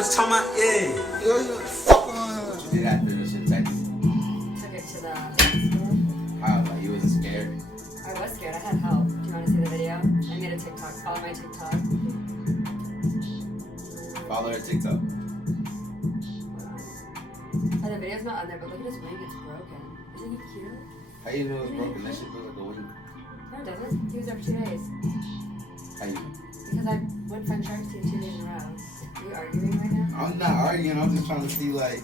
What you talking about? Yeah. Fuck on. You did after this shit text. Took it to the hospital. How, like, you wasn't scared? I was scared. I had help. Do you want to see the video? I made a TikTok. Follow my TikTok. Follow her TikTok. Oh, the video's not on there, but look at his wing. It's broken. Isn't he cute? How you know it's broken? That shit looks like a wing. No, it doesn't. He was there for 2 days. How you know? Because I went French Shark Team 2 days in a row. Are you arguing right now? I'm not arguing. I'm just trying to see, like,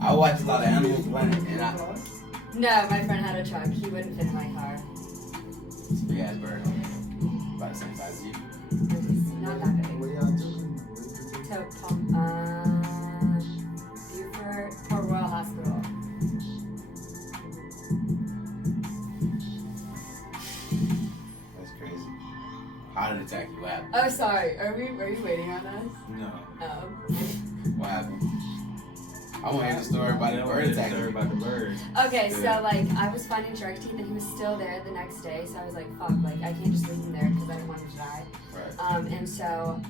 I watch a lot of Animal Planet, and No, my friend had a truck. He wouldn't fit in my car. it's a big ass bird. About the same size as you. It's not that big. What y'all doing? So, Buford, Port Royal Hospital. That's crazy. How did it attack you? What happened? Oh, sorry. Are you waiting on us? No. Oh. What happened? I want to hear the story about the bird attack. About the bird. Okay, so like I was finding shark teeth and he was still there the next day, so I was like, fuck, like I can't just leave him there because I didn't want him to die. Right. And so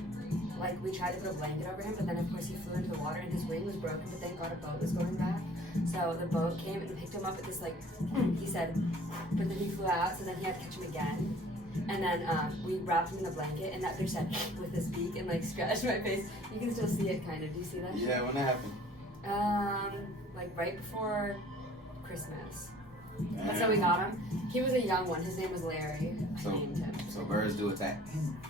like we tried to put a blanket over him, but then of course he flew into the water and his wing was broken, but thank God a boat was going back. So the boat came and picked him up at this like, he said, but then he flew out, so then he had to catch him again. And then we wrapped him in the blanket and that bitch said with his beak and like scratched my face. You can still see it kind of. Do you see that? Yeah, when that happened. Like right before Christmas. Damn. That's how we got him. He was a young one. His name was Larry. I named him. So birds do attack.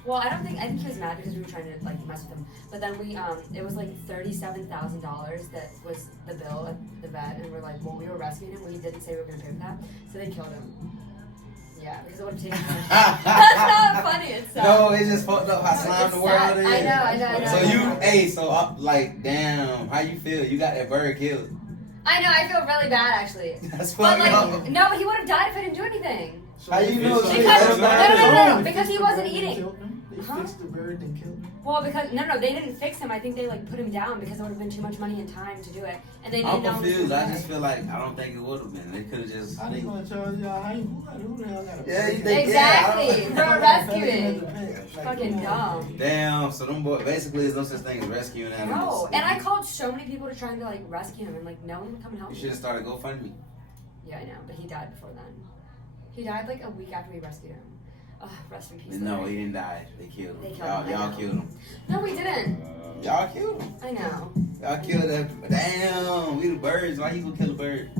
Well, I think he was mad because we were trying to like mess with him. But then we it was like $37,000 that was the bill at the vet, and we're like, well, we were rescuing him. We didn't say we were gonna pay for that, so they killed him. Yeah, because it would have taken. That's not funny. It's sad. No, it's just fucked up how slime the world sad. is. I know. So like, damn, how you feel? You got that bird killed. I know. I feel really bad actually. That's But fucked up. like, no, he would have died if I didn't do anything. How you know? Because no, because he wasn't eating. They fixed the bird and killed him. Well, because no, they didn't fix him. I think they like put him down because it would have been too much money and time to do it, and they didn't I'm know. confused. I just feel like I don't think it would have been. They could have just. How they gonna charge y'all? Who the hell got a Yeah, you bird? think- Exactly, Yeah, for rescuing. Fucking dumb. Damn. So them boys basically there's no such thing as rescuing animals. No, and I called so many people to try to like rescue him, and like no one would come and help You me. should have started GoFundMe. Yeah, I know, but he died before then. He died like a week after we rescued him. Ugh, rest in peace. No, Larry. he didn't die. They killed him. They killed him, I Y'all know. killed him. No, we didn't. Y'all killed him. I know. Y'all killed that. Damn, we the birds. Why you gonna kill a bird?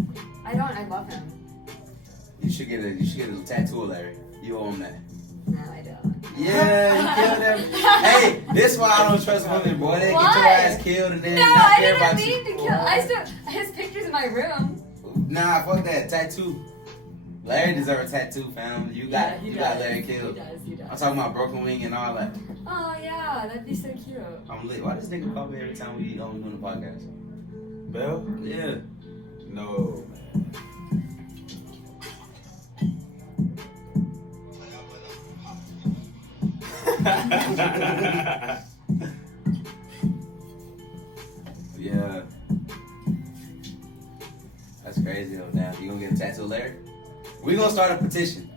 I don't. I love him. You should get a tattoo, Larry. You owe him that. No, I don't. Yeah, you killed him. Hey, this why I don't trust women, boy. They get your Why? ass killed and then No, not I care didn't about mean you. to kill. I still his pictures in my room. Nah, fuck that tattoo. Larry deserves a tattoo, fam. You got Larry killed. He does. I'm talking about broken wing and all that. Oh yeah, that'd be so cute. I'm lit. Why does nigga call me every time we doing the podcast? Bell? Yeah. No, man. Yeah. That's crazy though. Now you gonna get a tattoo, Larry? We gonna start a petition.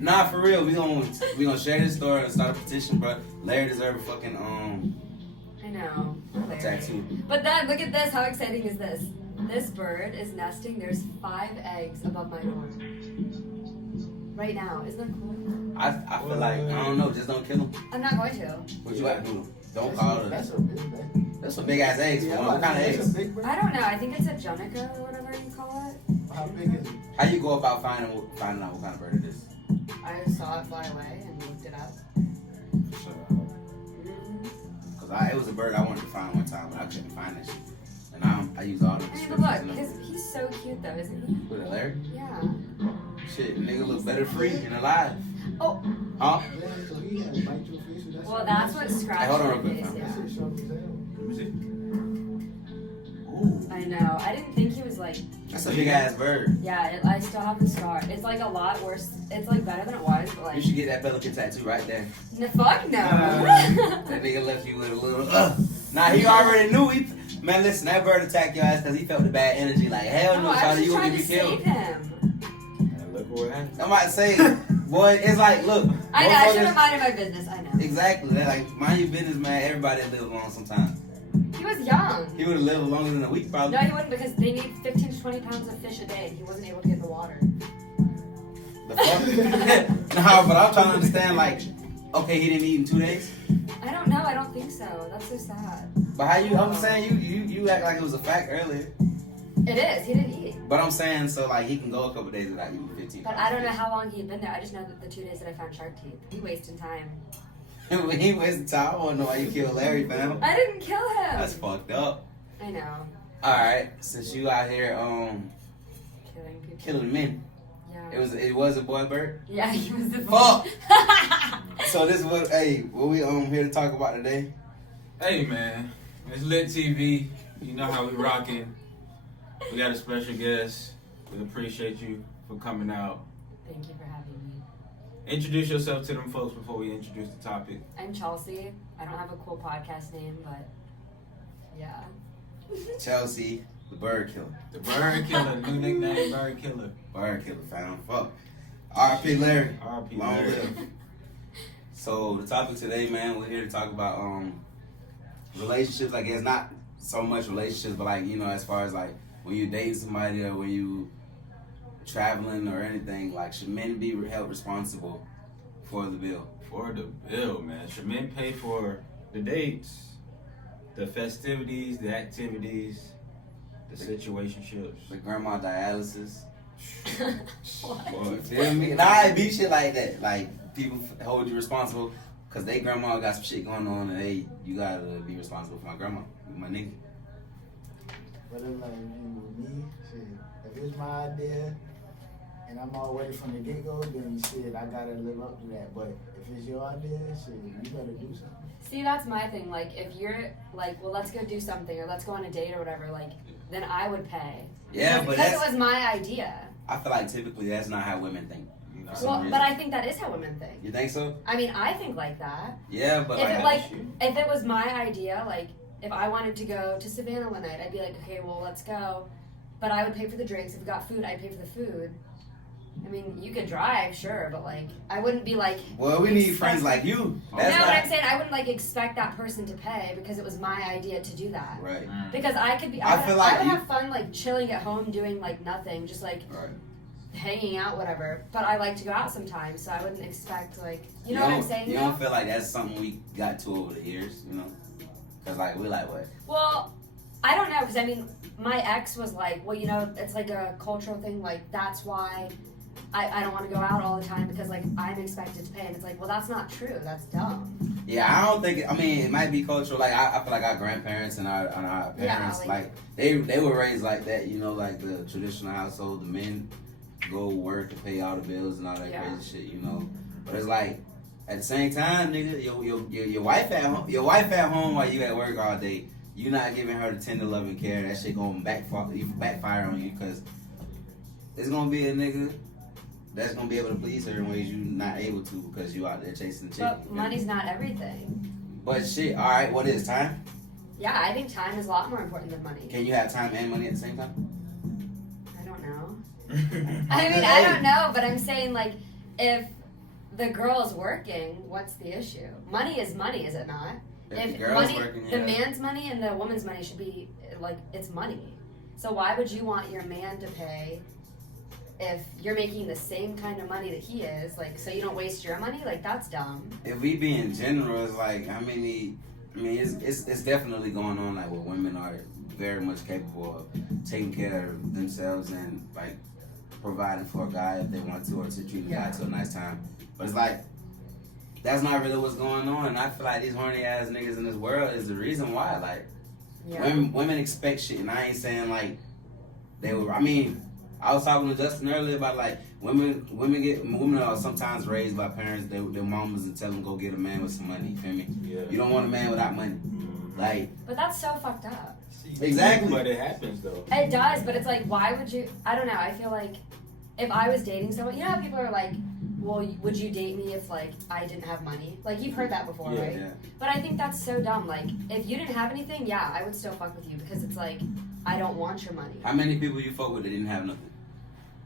Nah, for real. We gonna share this story and start a petition, bro. Larry deserves a fucking I know. tattoo. But then look at this. How exciting is this? This bird is nesting. There's 5 eggs above my door. Right now. Isn't that cool? I feel like I don't know. Just don't kill him. I'm not going to. What you got to do? Don't call it. That's a big bird. That's some big ass eggs. Yeah, What kind of that's eggs? a big bird. I don't know. I think it's a Jonica or whatever you call it. How big is it? How you go about finding out what kind of bird it is? I saw it fly away and looked it up. Cause it was a bird I wanted to find one time, but I couldn't find it. And I use all the I mean, descriptions. but and look, he's so cute though, isn't he? With a Larry? Yeah. Shit, nigga look better free and alive. Oh, Huh? Yeah, so he had to bite your face. well, that's what Hey, scratched hold on my real quick, face. fam. Yeah. That shit sharp as hell. Let me see. Ooh. I know. I didn't think he was like. That's a big ass bird. Yeah, I still have the scar. It's like a lot worse. It's like better than it was, but like. You should get that pelican tattoo right there. Fuck no. That nigga left you with a little. Nah, he already knew. Man, listen, that bird attacked your ass because he felt the bad energy. Like hell no, I was Charlie, just you trying gonna to get me killed. save him. And look what happened. I'm about to say, boy, it's like, look. I know. I should motherfuckers- have minded my business. I know. Exactly. They're like, mind your business, man. Everybody lives long sometimes. He was young. He would have lived longer than a week, probably. No, he wouldn't because they need 15 to 20 pounds of fish a day. And he wasn't able to get in the water. The fuck? No, but I'm trying to understand, like, okay, he didn't eat in 2 days? I don't know. I don't think so. That's so sad. But how you, I'm saying, you act like it was a fact earlier. It is. He didn't eat. But I'm saying, so, like, he can go a couple days without eating 15 But I don't know how long he had been there. I just know that the 2 days that I found shark teeth. He wasted time. He ain't wasting time. I want to know why you killed Larry, fam. I didn't kill him. That's fucked up. I know. Alright, since you out here, Killing people. killing men. Yeah. It was a boy bird? Yeah, he was the Fuck! So this is what, hey, what we here to talk about today? Hey man, it's Lit TV. You know how we rocking. We got a special guest. We appreciate you for coming out. Thank you for having me. Introduce yourself to them folks before we introduce the topic. I'm Chelsea. I don't have a cool podcast name, but yeah. Chelsea, the bird killer. The Bird Killer, new nickname, Bird Killer. Bird killer, fam. Fuck. R.I.P. Larry. R.I.P. Long Larry. live. So the topic today, man, we're here to talk about relationships. I guess not so much relationships, but like, you know, as far as like when you dating somebody or when you traveling or anything, like should men be held responsible for the bill? For the bill, man. Should men pay for the dates, the festivities, the activities, the situationships? The grandma dialysis. What? You feel me? Nah, it be shit like that. Like people hold you responsible because they grandma got some shit going on, and you gotta be responsible for my grandma, my nigga. But it's like, me, shit, if it's my idea and I'm already from the get-go, then shit, I gotta live up to that. But if it's your idea, shit, you better do something. See, that's my thing. Like, if you're like, well, let's go do something or let's go on a date or whatever, like, then I would pay. Yeah, but because that's, it was my idea. I feel like typically that's not how women think. For some Well, reason. but I think that is how women think. You think so? I mean, I think like that. Yeah, but If it was my idea, like, if I wanted to go to Savannah one night, I'd be like, okay, well, let's go. But I would pay for the drinks. If we got food, I'd pay for the food. I mean, you could drive, sure, but like, I wouldn't be like. well, we need friends like you. That's no, not, but I'm saying I wouldn't like expect that person to pay because it was my idea to do that. right. Because I could be. I I feel would, like I would you- have fun like chilling at home doing like nothing, just like Right. hanging out, whatever. But I like to go out sometimes, so I wouldn't expect like you know what I'm don't- saying. You though? don't feel like that's something we got to over the years, you know? Cause like we like what? Well, I don't know, because I mean, my ex was like, well, you know, it's like a cultural thing, like, that's why I don't want to go out all the time, because, like, I'm expected to pay, and it's like, well, that's not true, that's dumb. Yeah, I don't think. I mean, it might be cultural. Like I feel like our grandparents and our parents, Yeah, like they were raised like that. You know, like the traditional household, the men go work and pay all the bills and all that Yeah. crazy shit. You know, but it's like at the same time, nigga, your wife at home, while you at work all day. You not giving her the tender love and care. That shit gonna backfire on you, because it's gonna be a nigga that's gonna be able to please her in ways you not able to because you out there chasing the chick. But money's not everything. But shit, all right, what is time? Yeah, I think time is a lot more important than money. Can you have time and money at the same time? I don't know. I mean, I don't know, but I'm saying, like, if the girl is working, what's the issue? Money is money, is it not? If the girl's money, working, the yeah. man's money and the woman's money should be, like, it's money. So why would you want your man to pay if you're making the same kind of money that he is? Like, so you don't waste your money? Like, that's dumb. If we be in general, it's like how many? I mean, it's definitely going on like where women are very much capable of taking care of themselves and like providing for a guy if they want to, or to treat a guy to a nice time. But it's like that's not really what's going on. And I feel like these horny ass niggas in this world is the reason why. Like women expect shit, and I ain't saying like they were. I mean, I was talking to Justin earlier about like women are sometimes raised by parents, their mamas, and tell them go get a man with some money. You feel me? Yeah. You don't want a man without money. Like But that's so fucked up. exactly. But it happens though. It does, but it's like, why would you? I don't know. I feel like if I was dating someone, you know how people are like, well, would you date me if like I didn't have money? Like you've heard that before, right? Yeah. But I think that's so dumb. Like if you didn't have anything, yeah, I would still fuck with you because it's like I don't want your money. How many people you fuck with that didn't have nothing?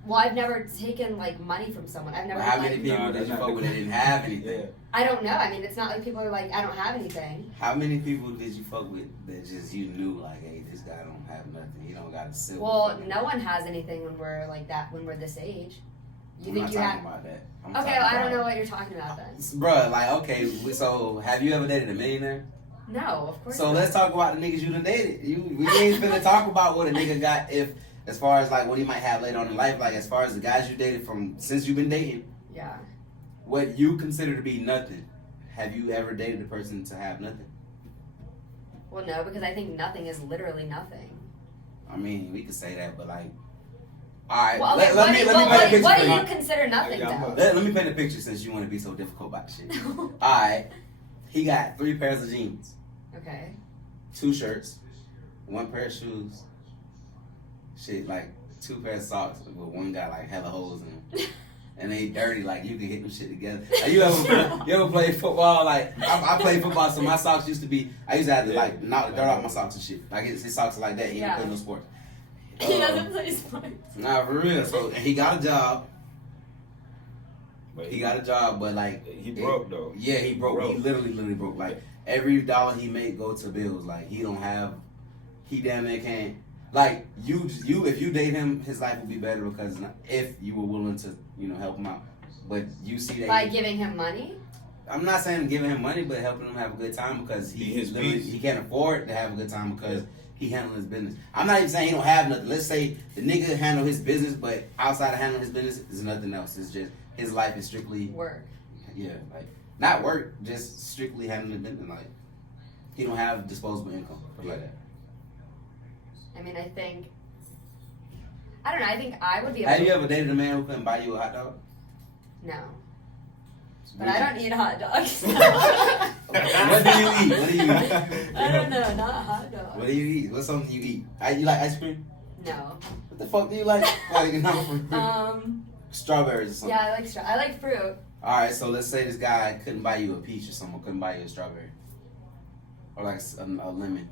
Well, I've never taken like money from someone. I've never. Well, how been, many like, people did you fuck with that didn't have anything? Yeah. I don't know. I mean, it's not like people are like, I don't have anything. How many people did you fuck with that just you knew like, hey, this guy don't have nothing. He don't got a silver. Well, no one has anything when we're like that. When we're this age, you I'm think not you talking have? about that. I'm Okay, talking well, I don't about- know what you're talking about then. Bruh, like, okay, so have you ever dated a millionaire? No, of course. So not. let's talk about the niggas you done dated. We ain't finna talk about what a nigga got as far as like what he might have later on in life, like as far as the guys you dated from since you've been dating, Yeah. what you consider to be nothing. Have you ever dated a person to have nothing? Well, no, because I think nothing is literally nothing. I mean, we could say that, but like, all right, Well, let me paint a picture what for do you. you consider nothing Yeah, though? Let me paint a picture since you want to be so difficult about shit. All right, he got 3 pairs of jeans, Okay. 2 shirts, 1 pair of shoes, shit, like 2 pairs of socks, but one got like hella holes in them. And they dirty, like you can hit them shit together. Like, you ever play football? Like I played football, so my socks used to be. I used to have to like knock the dirt off my socks and shit. Like his socks are like that. He Yeah. don't play no sports. He doesn't play sports. Nah, for real. So and he got a job. But He got a job, but like he broke though. Yeah, he broke. He literally broke. Like every dollar he made go to bills. Like he don't have. He damn near can't. Like you if you date him, his life will be better because if you were willing to help him out. But you see that By giving him money? I'm not saying giving him money, but helping him have a good time because he can't afford to have a good time because he handles his business. I'm not even saying he don't have nothing. Let's say the nigga handle his business, but outside of handling his business is nothing else. It's just his life is strictly Work. yeah, like not work, just strictly handling the business. Like he don't have disposable income, stuff like that. I mean, I think I would be able Have you to. ever dated a man who couldn't buy you a hot dog? No. But I don't eat hot dogs. What do you eat? What do you eat? I don't know, not hot dogs. What do you eat? What's something you eat? You like ice cream? No. What the fuck do you like? Strawberries or something. Yeah, I like fruit. All right, so let's say this guy couldn't buy you a peach or something, couldn't buy you a strawberry, or like a lemon.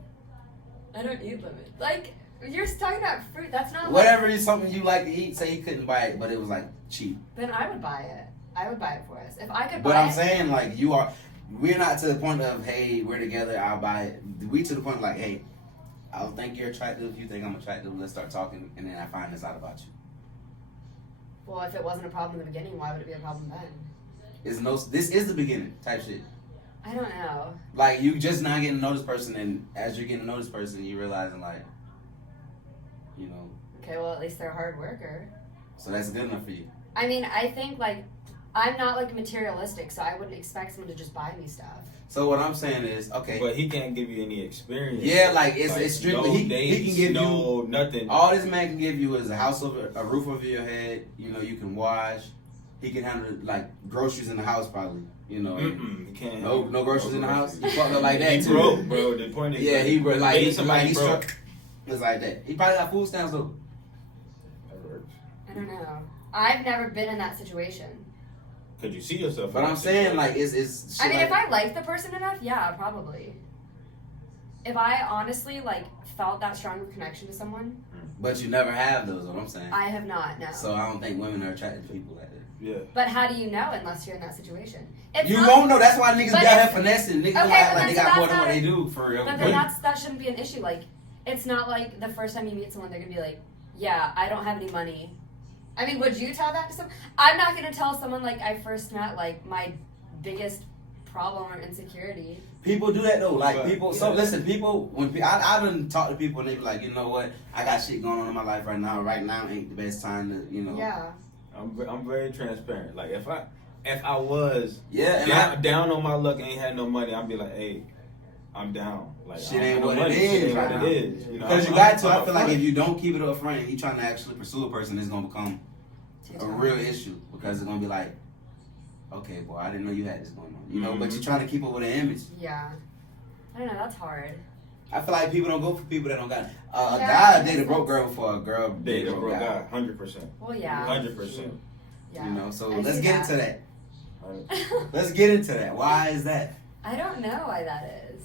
I don't eat lemon. Like, you're talking about fruit. That's not. Whatever is something you like to eat. Say he couldn't buy it, but it was like cheap. Then I would buy it. I would buy it for us if I could buy But I'm it. saying like we're not to the point of hey we're together. I'll buy it. We to the point of like hey, I'll think you're attractive. You think I'm attractive. Let's start talking, and then I find this out about you. Well, if it wasn't a problem in the beginning, why would it be a problem then? This is the beginning type shit. I don't know. Like you just not getting to know this person, and as you're getting to know this person, you realizing like, Okay, well at least they're a hard worker. so that's good enough for you. I mean, I think like I'm not like materialistic, so I wouldn't expect someone to just buy me stuff. So what I'm saying is okay. But he can't give you any experience. Yeah, like it's strictly no he can give you nothing. all this man can give you is a house over a roof over your head. You can wash. He can handle like groceries in the house probably. He can't. No groceries in the house. You fucked up like that He too. broke, bro. The point is, Yeah, he broke. Like dating he's somebody broke. struck. It's like that. He probably got food stamps though. I don't know. I've never been in that situation. Could you see yourself? But in I'm that saying situation? like it's. I mean, like, if I liked the person enough, yeah, probably. If I honestly like felt that strong of a connection to someone, But you never have those. What I'm saying. I have not. No. So I don't think women are attracted to people like that. Yeah. But how do you know unless you're in that situation? It's You not- won't know. That's why niggas But be out here if- finessing. Niggas Okay, don't but act like they then got so more that's than what not they a- do for real. But then that shouldn't be an issue. Like, it's not like the first time you meet someone, they're gonna be like, "Yeah, I don't have any money." I mean, would you tell that to someone? I'm not gonna tell someone like I first met like my biggest problem or insecurity. People do that though. Like But, people. So yeah. listen, people. I done talk to people and they be like, you know what? I got shit going on in my life right now. Right now ain't the best time to Yeah. I'm very transparent. Like if I was Yeah, and down on my luck, ain't had no money, I'd be like, hey, I'm down. Like Shit I ain't don't what have it no money. is Shit ain't right what now. it is. because you got to. I feel like if you don't keep it up front and you trying to actually pursue a person, it's gonna become a real issue because it's gonna be like, okay, boy, I didn't know you had this going on. But you're trying to keep up with an image. Yeah. I don't know. That's hard. I feel like people don't go for people that don't got it. A Yeah, guy that date a makes broke sense. girl before a girl Date date a broke guy, 100%. Well, yeah. 100%. Yeah. So I let's see get that. into that. Let's get into that. Why is that? I don't know why that is.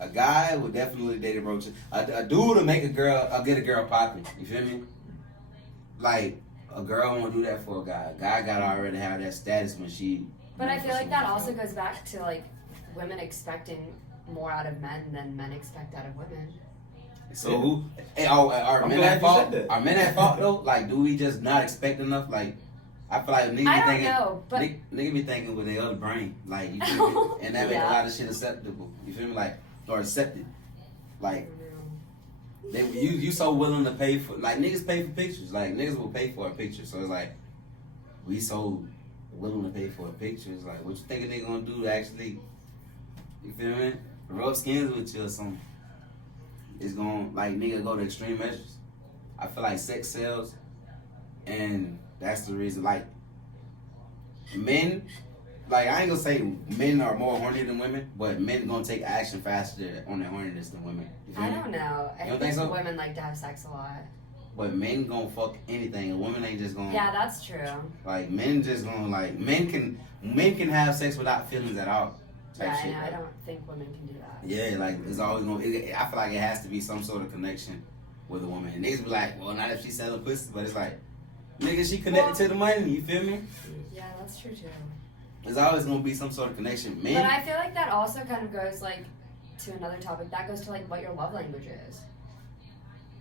A guy would definitely date a broke chick. A dude will make get a girl popping. You feel me? like a girl won't do that for a guy. A guy gotta already have that status when she. But I feel like that also goes back to like women expecting more out of men than men expect out of women. So who? Are men at fault? Are men at fault though? Like, do we just not expect enough? Like, I feel like niggas I be don't thinking, know, but niggas be thinking with their other brain, like, you feel me? And that make a Yeah. lot of shit acceptable. You feel me? Like, or accepted. Like, you so willing to pay for, like, niggas pay for pictures. Like, niggas will pay for a picture. So it's like, we so willing to pay for a picture. It's like, what you think a nigga gonna do to actually, you feel me? Rub skins with you or something. It's gonna, like, nigga go to extreme measures. I feel like sex sells, and that's the reason, like, men, like, I ain't gonna say men are more horny than women, but men gonna take action faster on their horniness than women. You feel I me? don't know. I You don't think think so? women like to have sex a lot. But men gonna fuck anything, and women ain't just gonna. Yeah, that's true. Like, men just gonna, like, men can have sex without feelings at all. Type Yeah, shit, I like. don't think women can do that. Yeah, like, it's always gonna, I feel like it has to be some sort of connection with a woman. And niggas be like, well, not if she selling pussy, but it's like, nigga, she connected to the money, you feel me? Yeah, that's true too. There's always gonna be some sort of connection. But Men, I feel like that also kind of goes like to another topic. That goes to like what your love language is.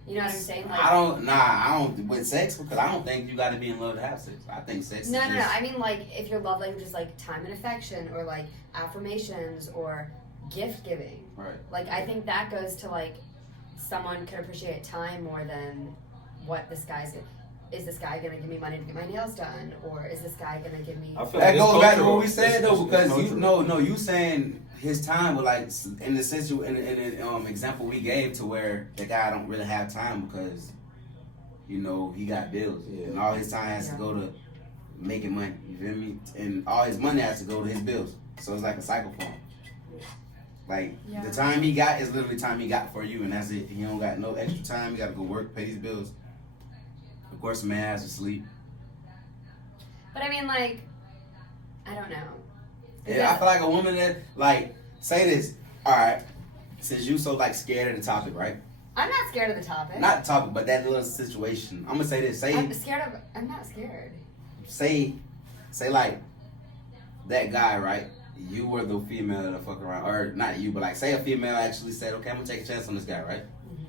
You know what I'm saying? Like, I don't, with sex, because I don't think you gotta be in love to have sex. I think sex is no. just, I mean, like, if your love language is like time and affection, or like affirmations, or gift giving. Right. Like, I think that goes to like someone could appreciate time more than what this guy's. Is this guy gonna give me money to get my nails done, or is this guy gonna give me? I feel That like it's goes back to cultural. what we said though, It's because cultural. you saying his time, but like in the sense in the example we gave to where the guy don't really have time because you know he got bills and all his time has to go to making money. You feel me? And all his money has to go to his bills. So it's like a cycle for him. Like the time he got is literally time he got for you, and that's it. He don't got no extra time. He got to go work, pay these bills. Of course, a man has to sleep. But I mean, like, I don't know. Yeah, I feel like a woman that, like, say this. All right, since you so, like, scared of the topic, right? I'm not scared of the topic. Not the topic, but that little situation. I'm going to say this. I'm not scared. Say, like, that guy, right? You were the female to fuck around. Or, not you, but, like, say a female actually said, okay, I'm going to take a chance on this guy, right? Mm-hmm.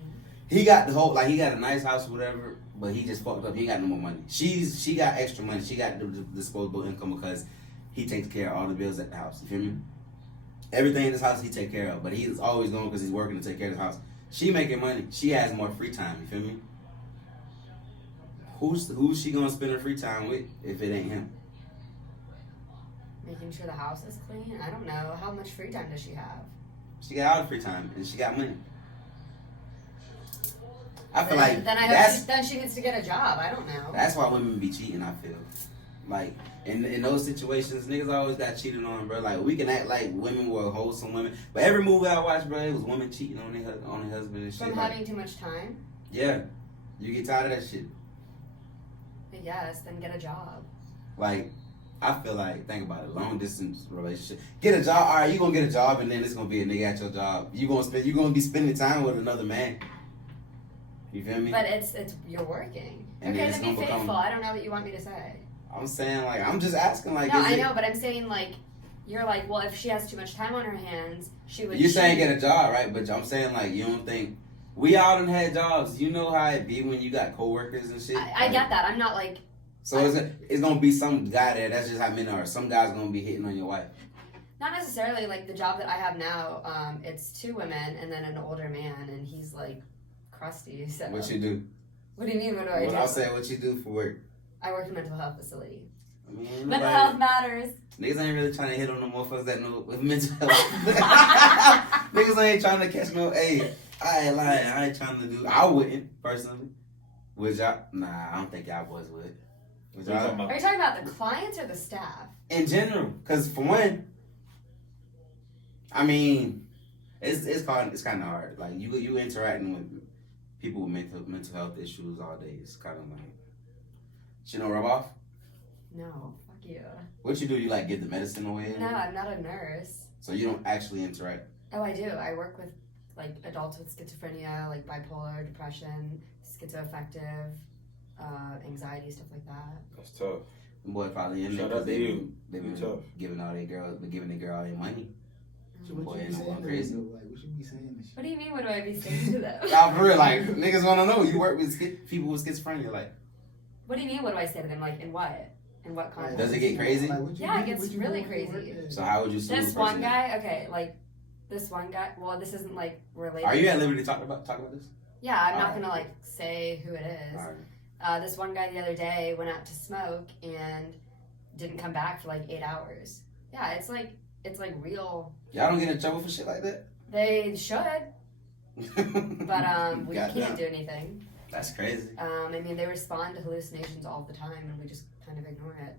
He got the whole, like, he got a nice house or whatever, but he just fucked up. He ain't got no more money. She got extra money. She got the disposable income because he takes care of all the bills at the house. You feel me? Everything in this house he take care of, but he's always going because he's working to take care of the house. She making money. She has more free time. You feel me? Who's she gonna spend her free time with if it ain't him? Making sure the house is clean. I don't know. How much free time does she have? She got all the free time and she got money. I feel like then I hope then she needs to get a job. I don't know. That's why women be cheating. I feel like in those situations, niggas always got cheated on, bro. Like we can act like women were wholesome women, but every movie I watched, bro, it was women cheating on their husband and shit. From like, having too much time. yeah, you get tired of that shit. Yes, then get a job. Like I feel like, think about it, long distance relationship. Get a job. All right, you gonna get a job, and then it's gonna be a nigga at your job. You gonna be spending time with another man. You feel me? But it's you're working. And okay, then then it's be gonna faithful. I don't know what you want me to say. I'm saying, like, I'm just asking, like, No, is I it, know, but I'm saying, like, you're like, well, if she has too much time on her hands, she would. You saying get a job, right? But I'm saying, like, you don't think we all done had jobs. You know how it be when you got coworkers and shit. I get that. I'm not like. So it's gonna be some guy there. That's just how men are. Some guy's gonna be hitting on your wife. Not necessarily like the job that I have now. It's 2 women and then an older man, and he's like crusty. So. What you do? What do you mean? What do I do? What I'm saying, what you do for work? I work in a mental health facility. I mean, Mental health matters. Niggas ain't really trying to hit on the motherfuckers that know with mental health. Niggas ain't trying to catch no. Hey, I ain't lying. I ain't trying to do. I wouldn't personally. Would y'all? Nah, I don't think y'all boys would. Would y'all? Are you talking about the clients or the staff? In general, because for one, I mean, it's kind of hard. Like you interacting with people with mental health issues all day. It's kind of like, she don't rub off. No, fuck you. What you do? You like give the medicine away? No, I'm not a nurse. So you don't actually interact. Oh, I do. I work with like adults with schizophrenia, like bipolar, depression, schizoaffective, anxiety, stuff like that. That's tough. Boy probably in there Shout out because to you. they been You tough. giving all their girls, giving the girl all their money. So Boy, what you it's be going saying crazy. to them, though? Like, what you be saying to shit? What do you mean? What do I be saying to them? Nah, for real, like niggas wanna know. You work with people with schizophrenia, like. What do you mean? What do I say to them? Like in what? In what context? Does it get crazy? Like, what you Yeah, do- it gets what you do really when you work crazy. there? So how would you sue This a one person? guy, okay, like this one guy. Well, this isn't like related. Are you at liberty to talk about this? Yeah, I'm not Alright. gonna like say who it is. Alright. This one guy the other day went out to smoke and didn't come back for like 8 hours. Yeah, it's like real. Y'all don't get in trouble for shit like that? They should, but we Goddamn. can't do anything. That's crazy. I mean, they respond to hallucinations all the time, and we just kind of ignore it.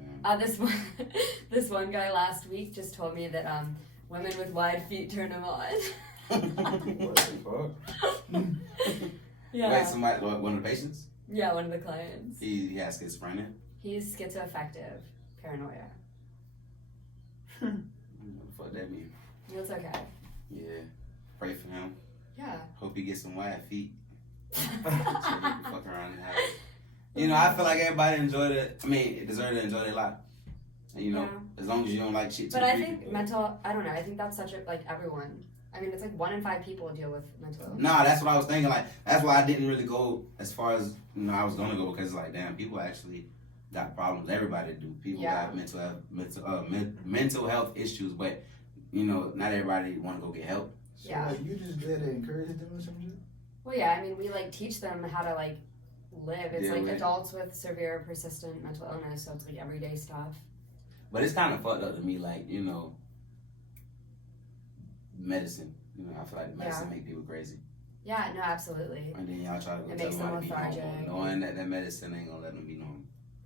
Mm. This one guy last week just told me that women with wide feet turn him on. What the fuck? Yeah. Wait, somebody, one of the patients? Yeah, one of the clients. He has schizophrenia? He's schizoaffective, paranoia. What the fuck that mean? It's okay. Yeah. Pray for him. Yeah. Hope he gets some wide feet. So he can fuck around and have it. You know, I feel like everybody deserve to enjoy their life. And, you know, as long as you don't like shit too But I freaky. think I don't know, I think that's such a, like, everyone. I mean, it's like 1 in 5 people deal with mental illness. Nah, that's what I was thinking. Like, that's why I didn't really go as far as, you know, I was gonna go, because like, damn, people actually got problems. Everybody do. People got mental health issues, but you know, not everybody want to go get help. So, Yeah. like, you just there to encourage them or something? Well, yeah, I mean, we, like, teach them how to, like, live. It's Yeah, like right. adults with severe, persistent mental illness, so it's, like, everyday stuff. But it's kind of fucked up to me, like, you know, medicine. You know, I feel like medicine make people crazy. Yeah, no, absolutely. And then y'all try to go It tell makes them how them to be normal, lethargic. knowing that that medicine ain't gonna let them be normal.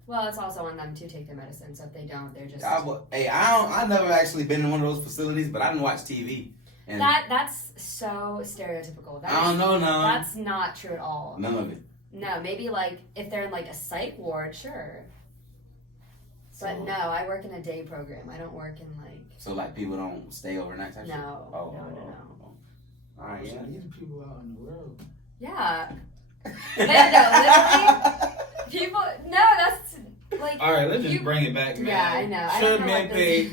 Well, it's also on them to take their medicine, so if they don't, they're just... I never actually been in one of those facilities, but I didn't watch TV. And That's so stereotypical. I don't know none. That's not true at all. None of it. No, maybe, like, if they're in, like, a psych ward, sure. But So- no, I work in a day program. I don't work in, like... So like people don't stay overnight type shit? No, Oh, no. Alright, yeah. So these people out in the world. Yeah. Literally, people... No, that's, like... All right, let's just bring it back, man. Yeah, I know. I Should don't know men what pay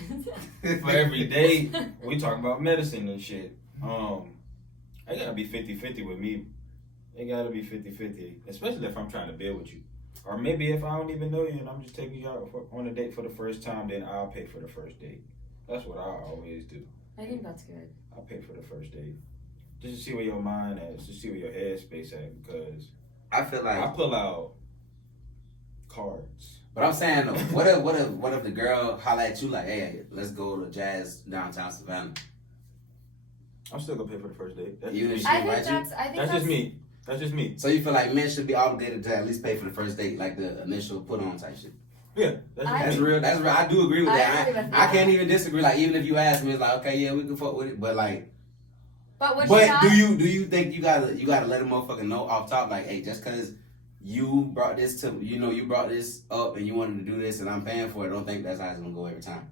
this for every day? We talking about medicine and shit. It gotta be 50-50 with me. It gotta be 50-50, especially if I'm trying to build with you. Or maybe if I don't even know you and I'm just taking you out on a date for the first time, then I'll pay for the first date. That's what I always do. I think that's good. I'll pay for the first date. Just to see where your mind is, to see where your headspace at, because I feel like I pull out cards. But I'm saying though, what if the girl holla at you like, hey, let's go to Jazz downtown Savannah? I'm still gonna pay for the first date. That's Even if just she me. invite you? That's just me. That's just me. So you feel like men should be obligated to at least pay for the first date, like the initial put on type shit? Yeah, that's just That's me. real. That's real. I do agree with I that. agree with I that. can't even disagree. Like even if you ask me, it's like okay, yeah, we can fuck with it. But like, But would you not... do you think you gotta let a motherfucker know off top like, hey, just cause you brought this to you brought this up and you wanted to do this and I'm paying for it, don't think that's how it's gonna go every time.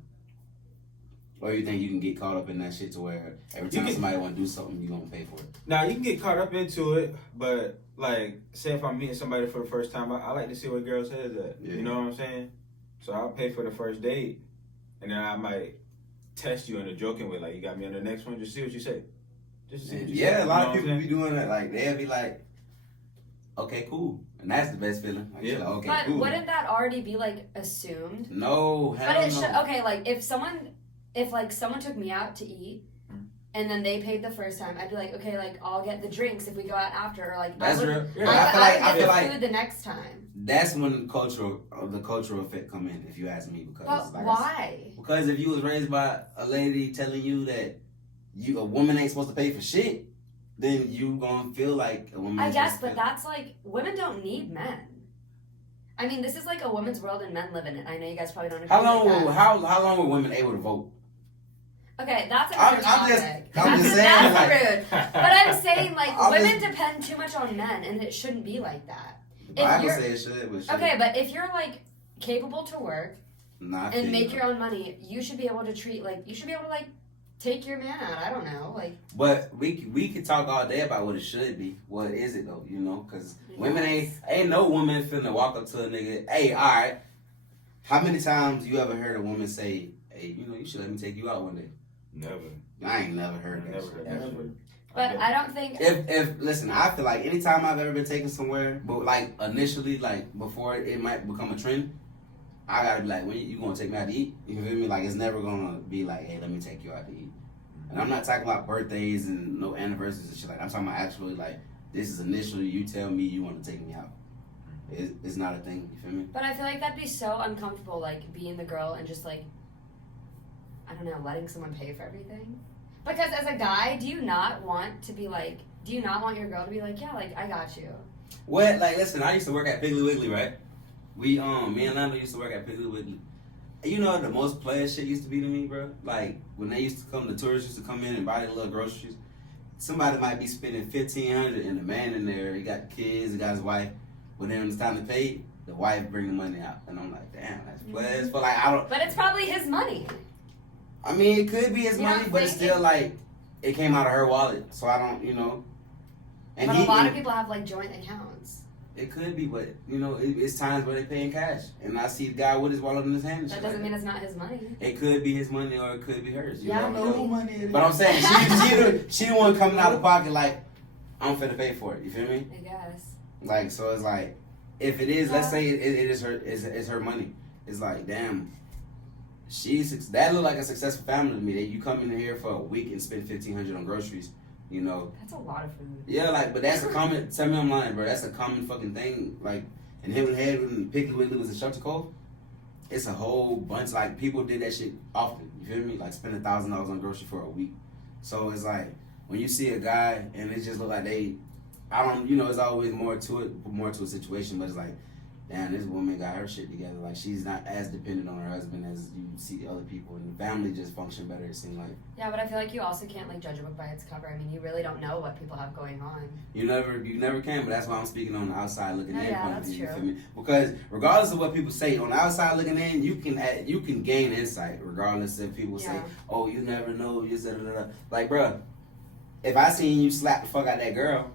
Or you think you can get caught up in that shit to where every time somebody want to do something, you gonna pay for it? Now you can get caught up into it, but like, say if I'm meeting somebody for the first time, I like to see what girls' heads at. Yeah. You know what I'm saying? So I'll pay for the first date, and then I might test you in a joking way, like you got me on the next one. Just see what you say. Just see what you say. Yeah, a lot of You know people what be doing that. Like they'll be like, okay, cool, and that's the best feeling. Like, Yeah. like, okay, But cool. wouldn't that already be, like, assumed? No, hell But it no. should... Okay, like, if someone took me out to eat, and then they paid the first time, I'd be like, okay, like, I'll get the drinks if we go out after, or like, That's I would, real. Yeah. I feel get like the food the next time. that's when the cultural effect come in. If you ask me, because But like why? because if you was raised by a lady telling you that a woman ain't supposed to pay for shit, then you gonna feel like a woman. I ain't guess, supposed to but pay. that's like, women don't need men. I mean, this is like a woman's world and men live in it. I know you guys probably don't agree How long? with that. How long were women able to vote? Okay, that's a I'm different just topic. saying, That's like- rude. But I'm saying, like, I'm women just- depend too much on men, and it shouldn't be like that. The If Bible you're- says shit, but shit. Okay, but if you're, like, capable to work Nah, I and feel make you. your own money, you should be able to treat, like, you should be able to, like, take your man out. I don't know, like. But we could talk all day about what it should be. What is it though? You know, because women ain't no woman finna walk up to a nigga. Hey, all right. How many times you ever heard a woman say, "Hey, you know, you should let me take you out one day"? Never. I ain't never heard that. Never shit. heard that Never. shit. But I don't think. If listen, I feel like anytime I've ever been taken somewhere, but like initially, like before it might become a trend, I gotta be like, when you gonna take me out to eat? You feel me? Like it's never gonna be like, hey, let me take you out to eat. And I'm not talking about birthdays and no anniversaries and shit like that. I'm talking about actually like this is initially you tell me you want to take me out. It's not a thing. You feel me? But I feel like that'd be so uncomfortable, like being the girl and just like, I don't know, letting someone pay for everything. Because as a guy, do you not want to be like, do you not want your girl to be like, yeah, like I got you? What? Like, listen, I used to work at Piggly Wiggly, right? Me and Lando used to work at Piggly Wiggly. And you know what the most player shit used to be to me, bro? Like, when they used to come, the tourists used to come in and buy their little groceries. Somebody might be spending $1,500 and the man in there, he got kids, he got his wife. But then when it's time to pay, the wife bring the money out. And I'm like, damn, that's players. But like, I don't. But it's probably his money. I mean, it could be his You money, don't but it's think still like, it came out of her wallet. So I don't, you know. And But a lot of people have like joint accounts. It could be, but you know, it's times where they pay in cash, and I see the guy with his wallet in his hand. And That shit doesn't like mean it's not his money. it could be his money or it could be hers. You Yeah, never I don't know who money it is. But I'm saying she the one coming out of pocket like I'm finna pay for it. You feel me? I guess. Like so, it's like if it is, let's say it is her, it's her money. It's like damn, that look like a successful family to me. That you come in here for a week and spend $1,500 on groceries. You know. That's a lot of food. Yeah, like, but that's a common. Tell me I'm lying, bro. That's a common fucking thing. Like, in Hilton Head when Piggly Wiggly was in Shelter Cove, it's a whole bunch. Like, people did that shit often. You feel me? Like, spend $1,000 on grocery for a week. So it's like when you see a guy and it just look like they, I don't, you know, it's always more to a situation. But it's like, damn, this woman got her shit together. Like, she's not as dependent on her husband as you see other people, and the family just function better. It seems like. Yeah, but I feel like you also can't like judge a book by its cover. I mean, you really don't know what people have going on. You never can, but that's why I'm speaking on the outside looking in. Yeah, point of that's view, true. you feel me? Because regardless of what people say, on the outside looking in, you can gain insight. Regardless if people say, "Oh, you never know," you said, like, bro, if I seen you slap the fuck out that girl,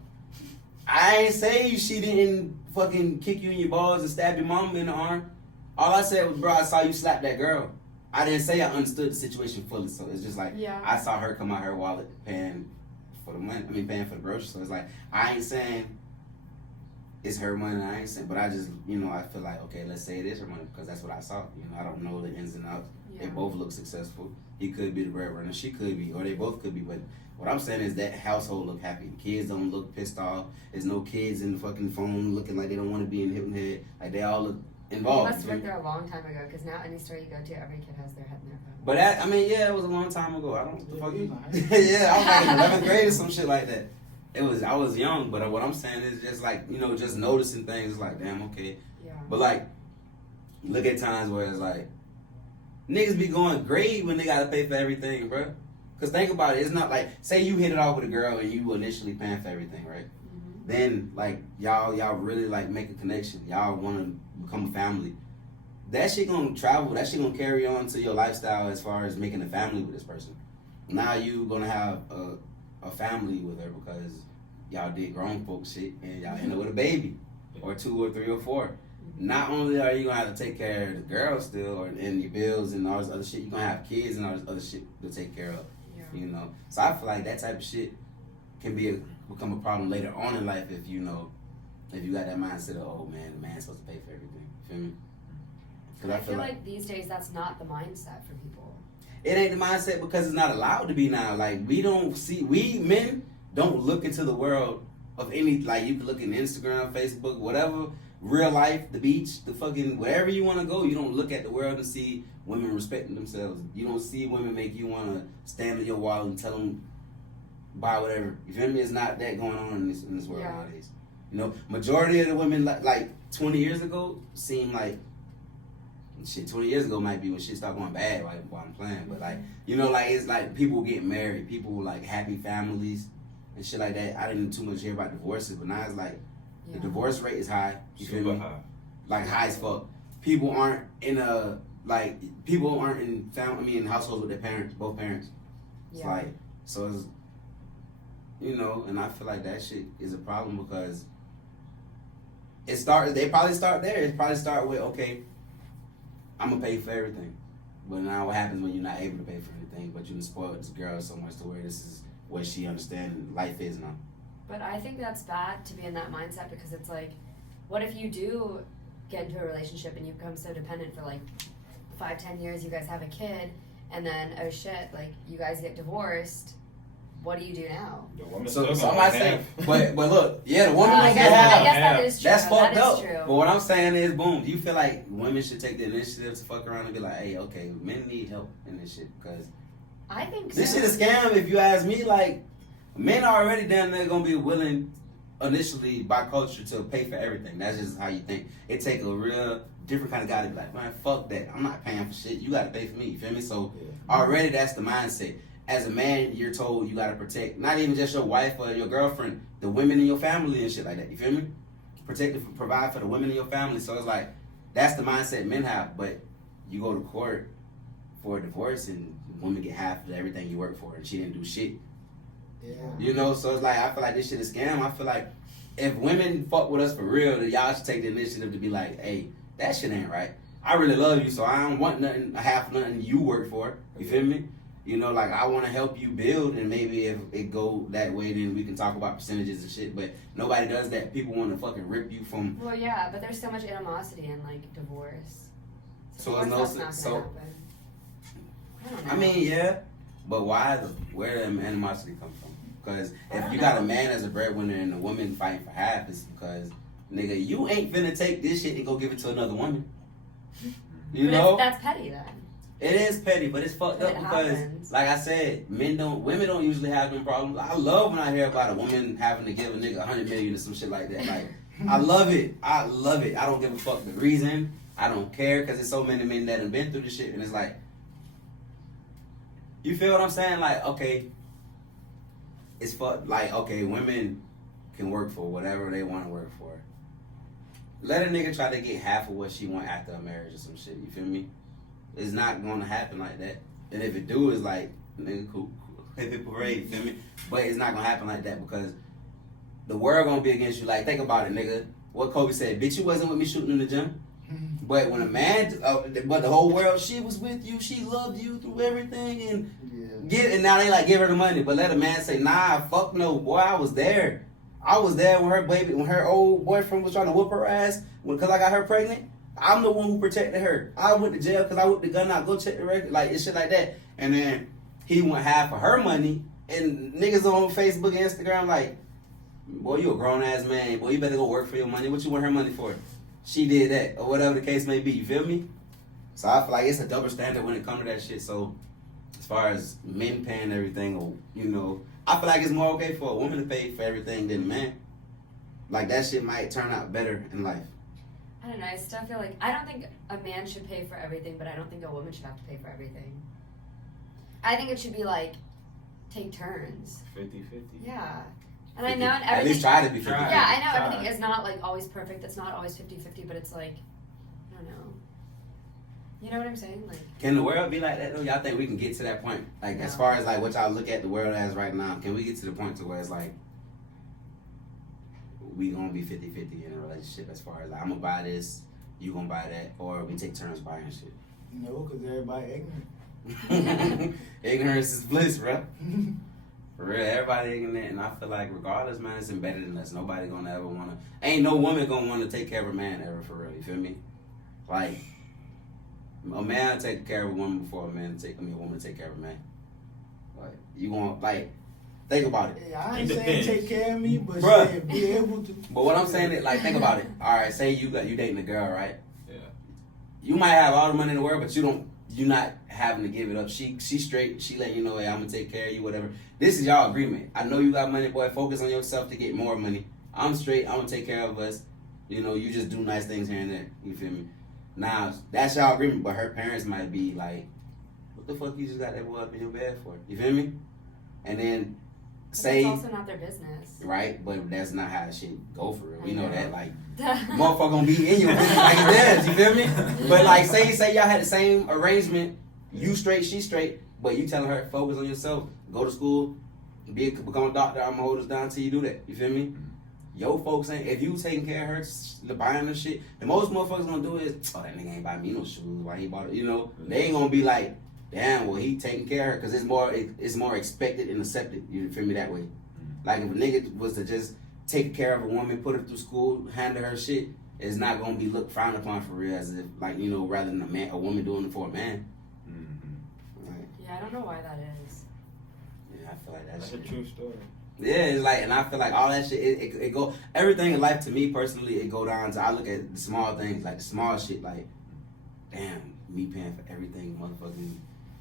I ain't say she didn't fucking kick you in your balls and stab your mama in the arm. All I said was, bro, I saw you slap that girl. I didn't say I understood the situation fully, so it's just like I saw her come out her wallet paying for the money. I mean, paying for the groceries. So it's like I ain't saying it's her money. I ain't saying, but I just, you know, I feel like okay, let's say it is her money because that's what I saw. You know, I don't know the ins and outs. They both look successful. He could be the breadwinner. She could be, or they both could be. But what I'm saying is that household look happy. The kids don't look pissed off. There's no kids in the fucking phone looking like they don't want to be in Hilton Head. Like they all look involved. You must have worked there a long time ago, because now any store you go to, every kid has their head in their phone. But that, I mean, yeah, it was a long time ago. I don't what the fuck you. Yeah, I was like 11th grade or some shit like that. I was young, but what I'm saying is just like, you know, just noticing things like, damn, okay. Yeah. But like, look at times where it's like, niggas be going great when they gotta pay for everything, bro. Cause think about it, it's not like, say you hit it off with a girl and you initially paying for everything, right? Mm-hmm. Then like y'all really like make a connection. Y'all want to become a family. That shit gonna travel. That shit gonna carry on to your lifestyle as far as making a family with this person. Now you gonna have a family with her because y'all did grown folk shit and y'all end up with a baby or 2 or 3 or 4. Not only are you gonna have to take care of the girl still and your bills and all this other shit, you're gonna have kids and all this other shit to take care of. Yeah. You know, so I feel like that type of shit can become a problem later on in life if you know, if you got that mindset of, oh man, the man's supposed to pay for everything. You feel me? Because I feel like these days that's not the mindset for people. it ain't the mindset because it's not allowed to be now. Like we men don't look into the world of any, like you can look in Instagram, Facebook, whatever, real life, the beach, the fucking, wherever you want to go, you don't look at the world and see women respecting themselves. You don't see women make you want to stand in your wall and tell them buy whatever. You feel me? It's not that going on in this world nowadays. You know, majority of the women like 20 years ago seem like shit. 20 years ago might be when shit started going bad while I'm playing. But like, you know, like it's like people getting married, people like happy families and shit like that. I didn't too much hear about divorces, but now it's like the divorce rate is high. You feel me? High. Like high as fuck. People aren't in households with their parents, both parents. It's like, so it's, you know, and I feel like that shit is a problem because they probably start there. It probably start with, okay, I'm gonna pay for everything. But now what happens when you're not able to pay for anything, but you done spoiled this girl so much to where this is what she understands life is now. But I think that's bad to be in that mindset because it's like, what if you do get into a relationship and you become so dependent for like 5-10 years, you guys have a kid, and then, oh shit, like, you guys get divorced, what do you do now? The woman's So still I'm gonna not saying, but look, yeah, the woman I was guess that is true. That's fucked that up. is true. But what I'm saying is, boom, do you feel like women should take the initiative to fuck around and be like, hey, okay, men need help in this shit? Because I think this so. shit is scam if you ask me. Like, men are already down there gonna be willing initially by culture to pay for everything. That's just how you think. It take a real different kind of guy to be like, man, fuck that. I'm not paying for shit. You gotta pay for me. You feel me? So already that's the mindset. As a man, you're told you gotta protect not even just your wife or your girlfriend, the women in your family and shit like that. You feel me? Protect and provide for the women in your family. So it's like that's the mindset men have. But you go to court for a divorce and the woman get half of everything you work for and she didn't do shit. Yeah. You know, so it's like I feel like this shit is scam. I feel like if women fuck with us for real, then y'all should take the initiative to be like, hey, that shit ain't right. I really love you, so I don't want nothing, half nothing you work for. You feel me? You know, like I want to help you build, and maybe if it go that way, then we can talk about percentages and shit. But nobody does that. People want to fucking rip you from. Well, yeah, but there's so much animosity in like divorce. So it's no. Divorce, that's not So gonna happen. I don't know. I mean, yeah, but why? Where did the animosity come from? Because if you got a man as a breadwinner and a woman fighting for half, it's because nigga, you ain't finna take this shit and go give it to another woman. You But know? that's petty then. It is petty, but it's fucked up It because, happens. like I said, women don't usually have them problems. I love when I hear about a woman having to give a nigga $100 million or some shit like that. Like, I love it. I love it. I don't give a fuck the reason. I don't care because there's so many men that have been through this shit, and it's like, you feel what I'm saying? Like, okay, it's fuck. Like, okay, women can work for whatever they want to work for. Let a nigga try to get half of what she want after a marriage or some shit. You feel me? It's not going to happen like that. And if it do, it's like, nigga, cool. Hip hip parade, you feel me? But it's not going to happen like that because the world going to be against you. Like, think about it, nigga. What Kobe said, bitch, you wasn't with me shooting in the gym. But when a man, but the whole world, she was with you, she loved you through everything, and now they like give her the money. But let a man say, nah, fuck no, boy, I was there. I was there when her old boyfriend was trying to whoop her ass because I got her pregnant. I'm the one who protected her. I went to jail because I whipped the gun out. Go check the record, like it's shit like that. And then he went half of her money, and niggas on Facebook and Instagram like, boy, you a grown ass man. Boy, you better go work for your money. What you want her money for? She did that, or whatever the case may be. You feel me? So I feel like it's a double standard when it comes to that shit. So as far as men paying everything, or you know, I feel like it's more okay for a woman to pay for everything than a man. Like that shit might turn out better in life. I don't know. I still feel like I don't think a man should pay for everything, but I don't think a woman should have to pay for everything. I think it should be like take turns. 50-50. Yeah. And I know At everything. least try to be 50-50. Yeah, I know Try. everything is not like always perfect. It's not always 50-50, but it's like I don't know. You know what I'm saying? Like. Can the world be like that though? Y'all think we can get to that point? Like as far as like what y'all look at the world as right now, can we get to the point to where it's like we gonna be 50-50 in a relationship as far as like, I'm gonna buy this, you gonna buy that, or we take turns buying shit? No, because everybody ignorant. Ignorance is bliss, bro. For real, everybody ignorant, and I feel like regardless, man, it's embedded in us. Nobody gonna ever wanna. Ain't no woman gonna wanna take care of a man ever, for real. You feel me? Like a man take care of a woman before a woman take care of a man. Like you want like. Think about it. Yeah, I ain't saying take care of me, but Bruh. shit, be able to. But what I'm saying is, like, think about it. All right, say you dating a girl, right? Yeah. You might have all the money in the world, but you're not having to give it up. She straight. She let you know, hey, I'm gonna take care of you, whatever. This is y'all agreement. I know you got money, boy. Focus on yourself to get more money. I'm straight. I'm gonna take care of us. You know, you just do nice things here and there. You feel me? Now that's y'all agreement, but her parents might be like, what the fuck you just got that boy up in your bed for? You feel me? And then. Say, But it's also not their business. Right, but that's not how shit go for real. We know know. that, like, motherfucker gonna be in your business like it does, you feel me? But like, say y'all had the same arrangement, you straight, she straight, But you telling her focus on yourself, go to school, become a doctor. I'm gonna hold us down till you do that. You feel me? Yo, folks ain't. If you taking care of her, buying her shit, the most motherfuckers gonna do is, oh, that nigga ain't buy me no shoes. Why he bought it? You know, they ain't gonna be like, damn, well, he taking care of her, because it's more expected and accepted. You feel me that way? Like if a nigga was to just take care of a woman, put her through school, handle her shit, it's not gonna be looked frowned upon for real, as if like, you know, rather than a woman doing it for a man. Like, Yeah, I don't know why that is. yeah, I feel like That's shit. a true story. Yeah, it's like, and I feel like all that shit, it go, everything in life to me personally, it go down to, I look at the small things, like the small shit, like, damn, me paying for everything, motherfucking,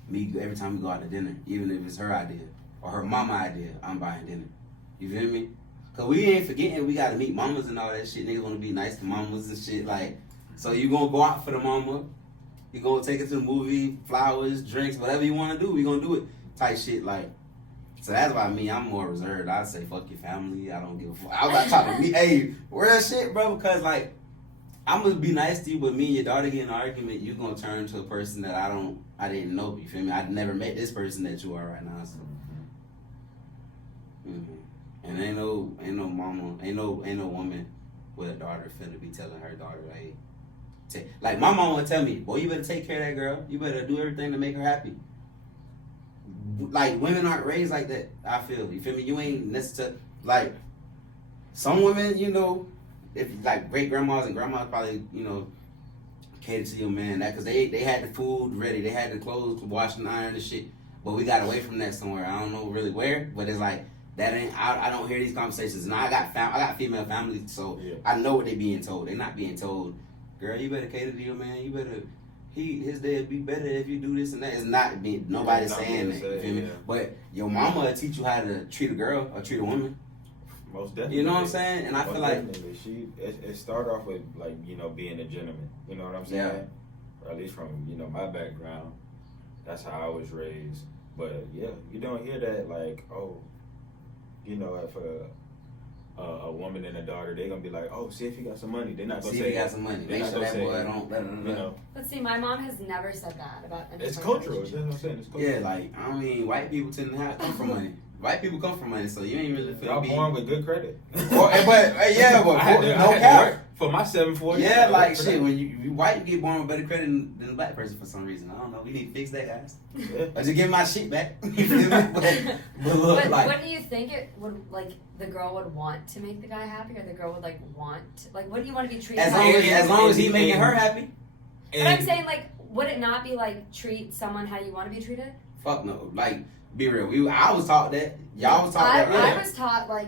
me, every time we go out to dinner, even if it's her idea, or her mama idea, I'm buying dinner. You feel me? Cause we ain't forgetting we gotta meet mamas and all that shit, niggas wanna be nice to mamas and shit, like, so you gonna go out for the mama, you gonna take her to the movie, flowers, drinks, whatever you wanna do, we gonna do it, type shit, like. So that's why I'm more reserved. I say fuck your family. I don't give a fuck. I'm not talking to me. Hey, real shit, bro. Because like, I'm gonna be nice to you, but me and your daughter get in an argument, you gonna turn to a person that I didn't know. You feel me? I'd never met this person that you are right now. So, and ain't no mama, ain't no woman with a daughter finna be telling her daughter, hey, like my mama would tell me, boy, you better take care of that girl. You better do everything to make her happy. Like, women aren't raised like that, I feel. You feel me? You ain't necessarily, like, some women, you know, if, like, great-grandmas and grandmas probably, you know, cater to your man, that, because they had the food ready, they had the clothes washed and ironed and shit, but we got away from that somewhere. I don't know really where, but it's like, that ain't, I don't hear these conversations, and I got female families, so yeah. I know what they being told. They not being told, girl, you better cater to your man, you better... his day would be better if you do this and that. It's not being, nobody's saying that, you feel me? But your mama will teach you how to treat a girl or treat a woman. Most definitely. You know what I'm saying? And I feel like it started off with, like, you know, being a gentleman. You know what I'm saying? Yeah. Or at least from, you know, my background. That's how I was raised. But yeah, you don't hear that, like, oh, you know, if a woman and a daughter, they're gonna be like, oh, see if you got some money. They're not gonna say, see if you got some money. Make sure that boy don't, you know. But see, my mom has never said that about anything. It's cultural. That's what I'm saying. It's cultural. Yeah, like, I mean, white people tend to come from money. White people come from money, so you ain't really feel. Y'all born with good credit. But no cap. For my 740. Yeah, like shit. When you white, you get born with better credit than a black person for some reason. I don't know. We need to fix that, guys. Yeah. I just get my shit back. You feel me? But look, but like, what do you think it would, like, the girl would want to make the guy happy, or the girl would like want, like, what do you want to be treated? As long as he making her happy. But I'm saying, like, would it not be like treat someone how you want to be treated? Fuck no. Like, be real. I was taught that. Y'all was taught that. I was taught like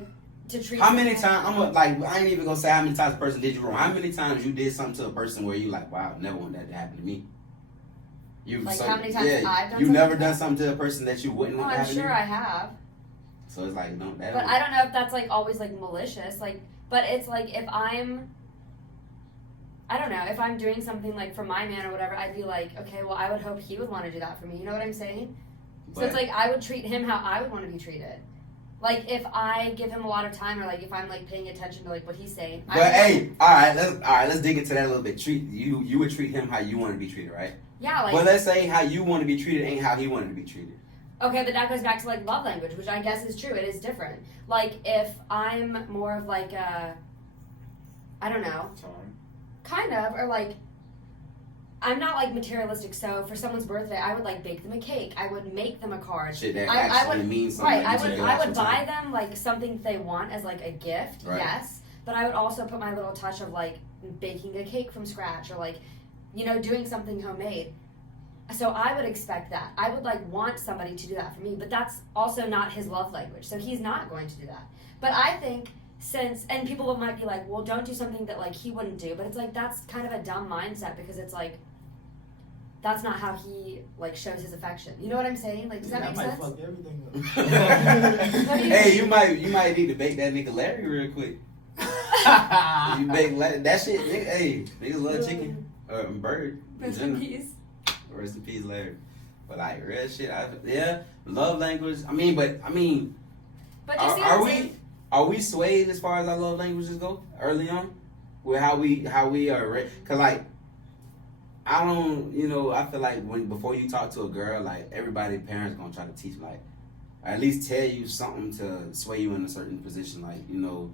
to treat. How many times? I ain't even gonna say how many times a person did you wrong. How many times you did something to a person where you like, wow, never want that to happen to me. How many times I've done? You never done something to a person that you wouldn't want to happen to you? I'm sure I have. So it's like, no, that. But I don't know if that's like always like malicious. Like, but it's like if I don't know, if I'm doing something like for my man or whatever, I'd be like, okay, well, I would hope he would want to do that for me. You know what I'm saying? So it's like I would treat him how I would want to be treated. Like if I give him a lot of time, or like if I'm like paying attention to like what he's saying. But hey, all right, let's dig into that a little bit. You would treat him how you want to be treated, right? Yeah. Like, but let's say how you want to be treated ain't how he wanted to be treated. Okay, but that goes back to like love language, which I guess is true. It is different. Like if I'm more of like a, I don't know, kind of, or like. I'm not like materialistic, so for someone's birthday, I would like bake them a cake. I would make them a card. Shit that actually means something. Right, I would buy them like something they want as like a gift, right. Yes. But I would also put my little touch of like baking a cake from scratch, or like, you know, doing something homemade. So I would expect that. I would like want somebody to do that for me, but that's also not his love language. So he's not going to do that. But I think and people might be like, well, don't do something that like he wouldn't do, but it's like that's kind of a dumb mindset, because it's like that's not how he like shows his affection. You know what I'm saying? Like, does that make sense? Fuck everything up. Hey, you might need to bake that nigga Larry real quick. You bake that shit, nigga. Hey, niggas love chicken or bird. Rest in peace. Rest in peace, Larry. But like real shit, love language. But are we swayed as far as our love languages go early on, with how we are? Cause like, I don't, you know, I feel like before you talk to a girl, like everybody, parents gonna try to teach, like, or at least tell you something to sway you in a certain position, like, you know,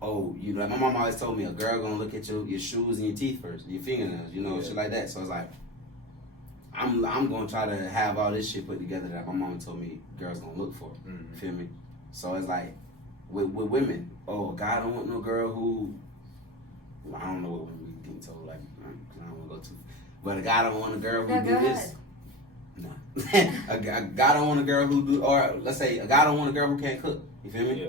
oh, you know, like my mom always told me a girl gonna look at your shoes and your teeth first, your fingernails, you know, shit like that. So it's like, I'm gonna try to have all this shit put together that my mama told me girls gonna look for. Mm-hmm. Feel me? So it's like with women, oh, God don't want no girl who, I don't know what women we getting told, like, I don't wanna go too, but a guy don't want a girl who do this. No. a guy don't want a girl who do, or let's say a guy don't want a girl who can't cook. You feel me? Yeah.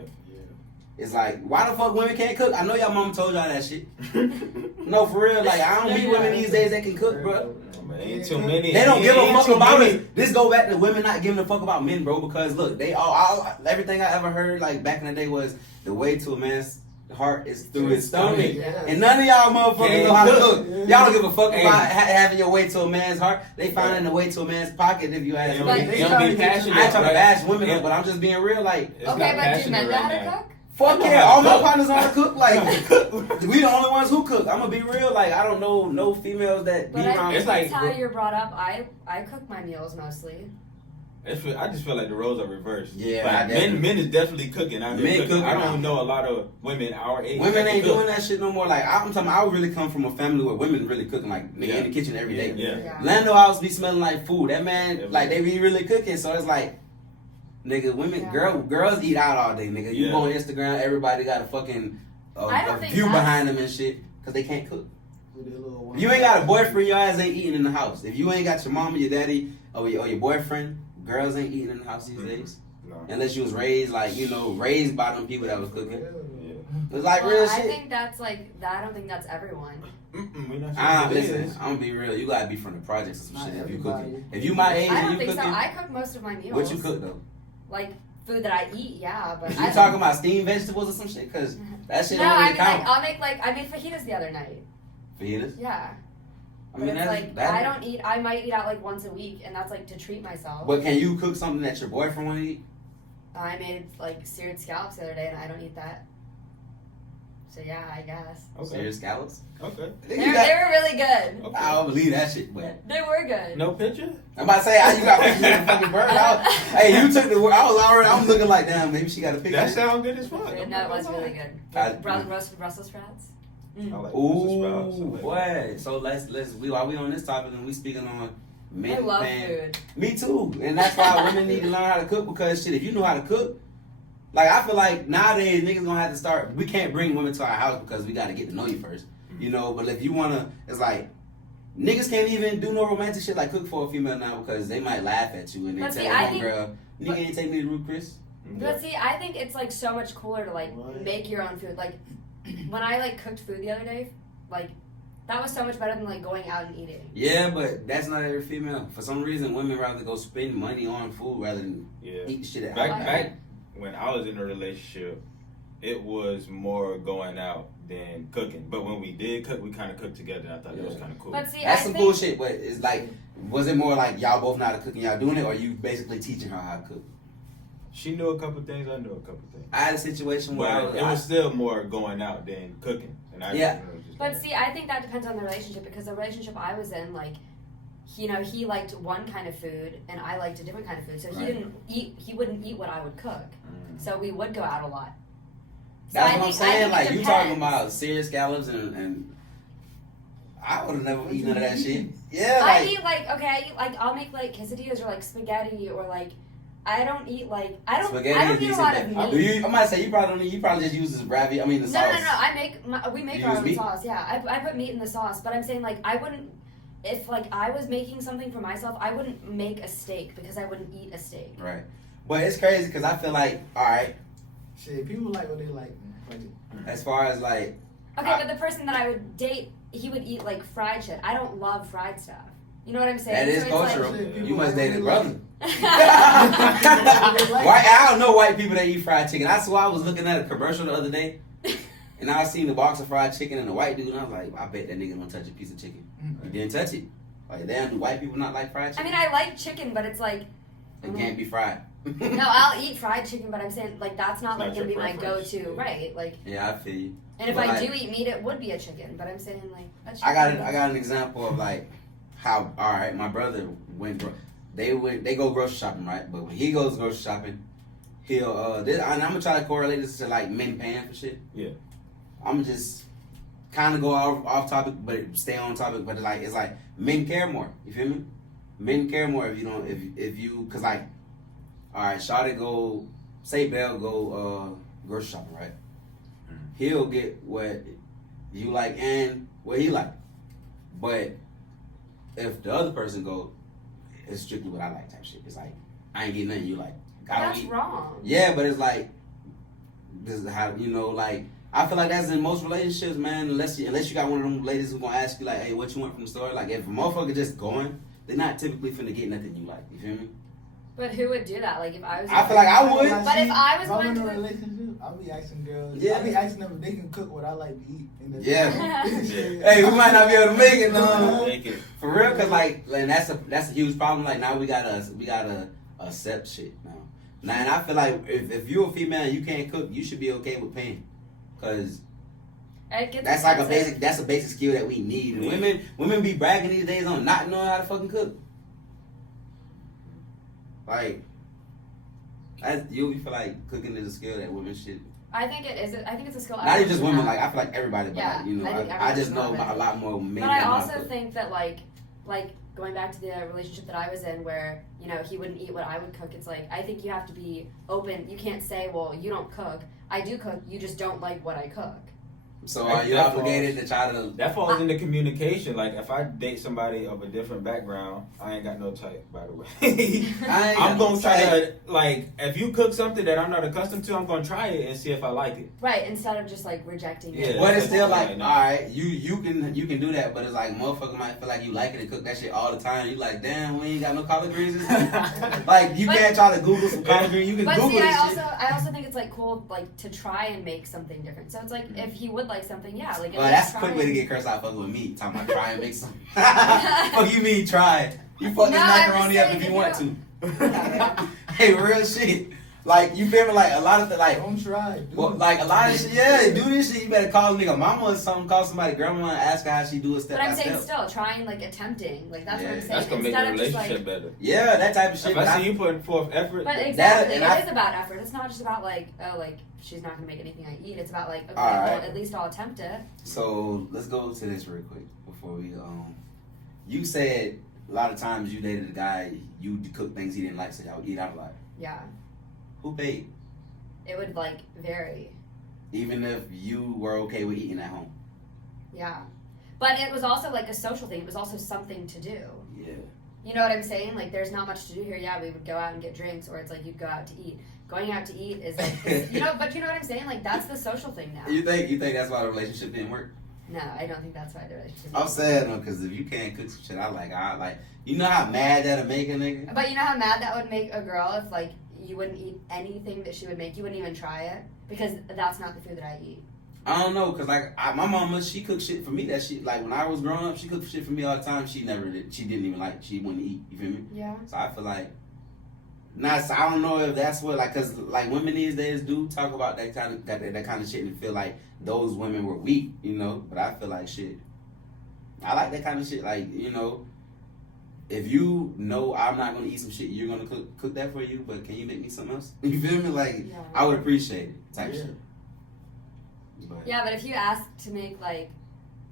It's like, why the fuck women can't cook? I know y'all mama told y'all that shit. No, for real. Like, I don't meet women these days that can cook, bro. Man, ain't too many. They don't give a fuck about it. This go back to women not giving a fuck about men, bro. Because look, they all everything I ever heard like back in the day was the way to a man's heart is through his stomach. Yeah. And none of y'all motherfuckers know how to cook. Yeah. Y'all don't give a fuck about having your way to a man's heart. They finding the way to a man's pocket if you ask They me. don't be passionate. I ain't trying to right? bash women, but I'm just being real. Like, It's Okay, not but do passionate men know right how to now. cook? fuck yeah, all my partners know how to cook. Like, we the only ones who cook. I'm gonna be real. Like, I don't know no females that be But I around. think It's like- that's how you're brought up. I cook my meals mostly. I just feel like the roles are reversed. Yeah, Like, I definitely- men is definitely cooking. Men cooking I now. don't know a lot of women our age. Women that ain't cook. doing that shit no more. Like, I'm talking about, I really come from a family where women really cooking, like, nigga, in the kitchen every day. Yeah. Lando house be smelling like food. That man, like, they be really cooking. So it's like, nigga, women, girls eat out all day, nigga. You Yeah. go on Instagram, everybody got a fucking I don't a think view that's- behind them and shit, because they can't cook. With their little If you ain't got a boyfriend, your ass ain't eating in the house. If you ain't got your mama, your daddy, or your boyfriend, girls ain't eating in the house these days. No. Unless you was raised, like, you know, raised by them people that was cooking. Yeah. It's like Well, real I shit. think that's like I don't think that's everyone. We not sure Listen, it is. I'm gonna be real. You gotta be from the projects or some Not shit if you everybody. cooking. If you my age I and don't you think cooking, so. I cook most of my meals. what you cook though? Like food that I eat, yeah, but You I talking about steamed vegetables or some shit? Cause that shit No, don't I really mean count. like I made fajitas the other night. Fajitas? Yeah. I But mean, it's that's like that. I don't eat. I might eat out like once a week, and that's like to treat myself. But can you cook something that your boyfriend want to eat? I made like seared scallops the other day, and I don't eat that. So yeah, I guess Okay. Serious scallops? Okay. they were really good. Okay. I don't believe that shit, but They were good. No picture? I'm about to say how you got pictures of the fucking bird. Hey, you took the word. I'm looking like, damn, maybe she got a picture. That sound good as fuck. No, it was really good. Roasted Brussels sprouts. I like Brussels Ooh, sprouts. I like boy. So let's while we on this topic and we speaking on men. I love man, food. Me too, and that's why women need to learn how to cook because shit, if you know how to cook, like I feel like nowadays niggas gonna have to start. We can't bring women to our house because we got to get to know you first, you know. But if you wanna, it's like niggas can't even do no romantic shit like cook for a female now because they might laugh at you and they But tell see, your I home think- girl, nigga ain't take me to Ruth Chris. But see, I think it's like so much cooler to like What? make your own food. Like when I like cooked food the other day, like that was so much better than like going out and eating. Yeah, but that's not every female. For some reason, women rather go spend money on food rather than Yeah. eat shit at Back home. back when I was in a relationship, it was more going out than cooking. But when we did cook, we kind of cooked together. And I thought that was kind of cool. But see, That's I some think, cool shit, but it's like, was it more like y'all both know how to cook and y'all doing it, or you basically teaching her how to cook? She knew a couple things. I knew a couple things. I had a situation where But it was still more going out than cooking. And I Yeah. it was just But like- see, I think that depends on the relationship because the relationship I was in, like, you know, he liked one kind of food and I liked a different kind of food. So Right. he wouldn't eat what I would cook. Mm. So we would go out a lot. So that's I what I'm think- I saying. think Like it you talking depends. about serious scallops and I would have never eaten none of that shit. Yeah, I like eat I eat like I'll make like quesadillas or like spaghetti or like I don't eat like I don't spaghetti I don't is eat a decent. lot of But meat. you, I might say you probably don't. You probably just use this ravi. I mean the No, sauce. we make You our use own meat? sauce. Yeah, I put meat in the sauce, but I'm saying like I wouldn't. If like I was making something for myself, I wouldn't make a steak because I wouldn't eat a steak. Right. But it's crazy because I feel like, all right, Shit, people like what they like, man. Fuck it. as far as like, Okay, but the person that I would date, he would eat like fried shit. I don't love fried stuff. You know what I'm saying? that is So it's like- cultural. Shit, You must date a people brother. like- White, I don't know white people that eat fried chicken. I swear I was looking at a commercial the other day, and I seen the box of fried chicken and the white dude, and I was like, I bet that nigga don't touch a piece of chicken. He didn't touch it. Like, damn, do white people not like fried I chicken? mean, I like chicken, but it's like It can't be fried. No, I'll eat fried chicken, but I'm saying like that's not like Not gonna be your my preference. go-to, right? Like, Yeah, I feel you. and if But, I like, do eat meat, it would be a chicken. But I'm saying like a chicken. I got an example of like how, all right, my brother they go grocery shopping, right? But when he goes grocery shopping, he'll and I'm gonna try to correlate this to like men paying for shit. Yeah. I'm just kind of go off topic, but stay on topic. But it's like men care more. You feel me? Men care more if you don't if you cause like, all right, Shawty go say Bell go grocery shopping, right? He'll get what you like and what he like. But if the other person go, it's strictly what I like type shit. It's like I ain't getting nothing you like. I don't That's eat. wrong. Yeah, but it's like this is how like I feel like that's in most relationships, man. Unless you got one of them ladies who gonna ask you like, hey, what you want from the store? Like if a motherfucker just going, they're not typically finna get nothing you like. You feel me? But who would do that? Like if I was. I feel like I would. But if I was If I'm going in a to- relationship, I'll be asking girls. Yeah. I'll be asking them if they can cook what I like to eat. And Yeah. Yeah. Hey, we might not be able to make it, no. Make it. For real, cause like and that's a huge problem. Like now we gotta accept shit now. Now and I feel like if you're a female and you can't cook, you should be okay with paying, cause It gets that's like expensive. that's a basic skill that we need. And women be bragging these days on not knowing how to fucking cook. Like, you feel like cooking is a skill that women should. I think it is. I think it's a skill. Not even everyone just should women. have. Like I feel like everybody. But Yeah, like, you know, I think I everyone just should know know about it. a lot more men. But I that know how to also cook. think that like going back to the relationship that I was in where, you know, he wouldn't eat what I would cook. It's like, I think you have to be open. You can't say, well, you don't cook. I do cook. You just don't like what I cook. So are you obligated to try to? That falls into communication. Like if I date somebody of a different background, I ain't got no type, by the way. I'm gonna try to like if you cook something that I'm not accustomed to, I'm gonna try it and see if I like it. Right, instead of just like rejecting it. Yeah. But it's still like, Right now. all right, you can do that, but it's like motherfucker might feel like you like it and cook that shit all the time. You like, damn, we ain't got no collard greens. Like you But- can't try to Google some collard greens. You can But Google see, this I shit. also think it's like cool, like to try and make something different. So it's like if he would like something, yeah, like. Well, that's a quick way to get cursed out fucking with me. Talking about try and make something. Fuck you mean try? You fuck this No, I'm macaroni just up if saying, you want if to. Hey, real shit. Like you feel me? Like a lot of like. Don't try. Do Well, it. like a lot of shit, yeah. Do this shit. You better call a nigga mama or something. Call somebody grandma and ask her how she do it step But I'm by saying step. still trying, like attempting, like that's Yeah. what I'm saying. That's gonna make Instead the of just relationship like. better. Yeah, that type of shit. If but I see you putting forth effort, But That- exactly, and it I- is about effort. It's not just about like, oh, like she's not gonna make anything I eat. It's about like, okay, Alright. well, at least I'll attempt it. So let's go to this real quick before we You said a lot of times you dated a guy, you cook things he didn't like, so y'all would eat out a lot. Yeah, Who paid? it would like vary. Even if you were okay with eating at home. Yeah, but it was also like a social thing. It was also something to do. Yeah. You know what I'm saying? Like, there's not much to do here. Yeah, we would go out and get drinks, or it's like you'd go out to eat. Going out to eat is like, you know, but you know what I'm saying? Like, that's the social thing now. You think that's why the relationship didn't work? No, I don't think that's why the relationship. I'm sad though, because if you can't cook some shit I like, you know how mad that'll make a nigga? But you know how mad that would make a girl if like you wouldn't eat anything that she would make. You wouldn't even try it because that's not the food that I eat. I don't know, cause like my mama, she cooked shit for me that she like when I was growing up, she cooked shit for me all the time. She never did. She didn't even like. She wouldn't eat. You feel me? Yeah. So I feel like, so I don't know if that's what like, cause like women these days do talk about that kind of shit and feel like those women were weak, you know. But I feel like shit. I like that kind of shit. Like you know, if you know I'm not gonna eat some shit, you're gonna cook that for you. But can you make me something else? You feel me? Like Yeah. I would appreciate it. Type Yeah. shit. But, Yeah, but if you ask to make like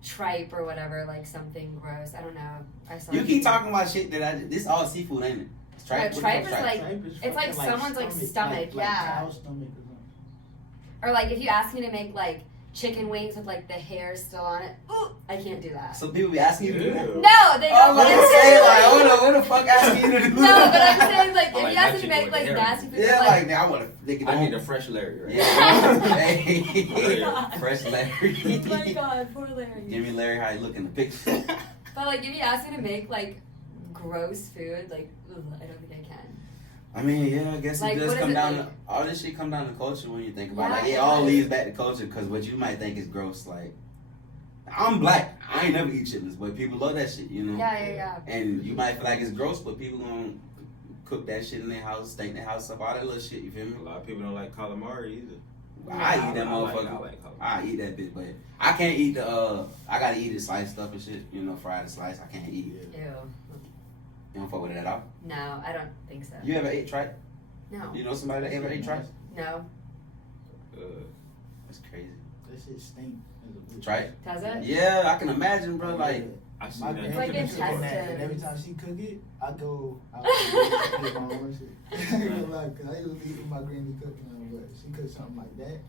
tripe or whatever, like something gross, I don't know. I saw You keep talking about shit that this all seafood, ain't it? It's tripe. Yeah, What the tripe fuck's is like- Tripe is it's like fucking someone's, like, stomach, like yeah. cow stomach or something. Or like if you ask me to make like chicken wings with like the hair still on it, ooh, I can't do that. So people be asking you to do that. Ew. No, they I don't. was But gonna I'm say saying, like, hold on, what the fuck asking you to do no, that? but I'm saying like I if like you ask that me to shit make with like the hair. nasty food, Yeah, like like now I want to think it I need on. a fresh Larry right Yeah. Larry. Hey. Fresh oh my Larry. god, poor Larry. Give me Larry how you look in the picture. But like if you ask me to make like gross food, like ugh, I don't think I can. I mean, yeah, I guess Like, it does what is come it down like? to all this shit come down to culture when you think about it. Yeah, Like, it it all does. leads back to culture because what you might think is gross, like I'm black. I ain't never eat chitlins, but people love that shit, you know. Yeah. And you might feel like it's gross, but people gonna cook that shit in their house, stink their house up, all that little shit. You feel me? A lot of people don't like calamari either. I eat that I motherfucker. like calamari. I eat that bitch, but I can't eat the. I gotta eat the sliced stuff and shit. You know, fried and sliced. I can't eat it. Ew. You don't fuck with it at all. No, I don't think so. You ever ate tripe? No. You know somebody that ever ate tripe? No. That's crazy. That shit stink. Tripe? Does it? Yeah, I can imagine, bro. Like, I see my that. It's like granny cook intestines. that, and every time she cook it, I go out and make my own shit. I ain't gonna lie, 'cause I usually eat my granny cooking, but she cook something like that.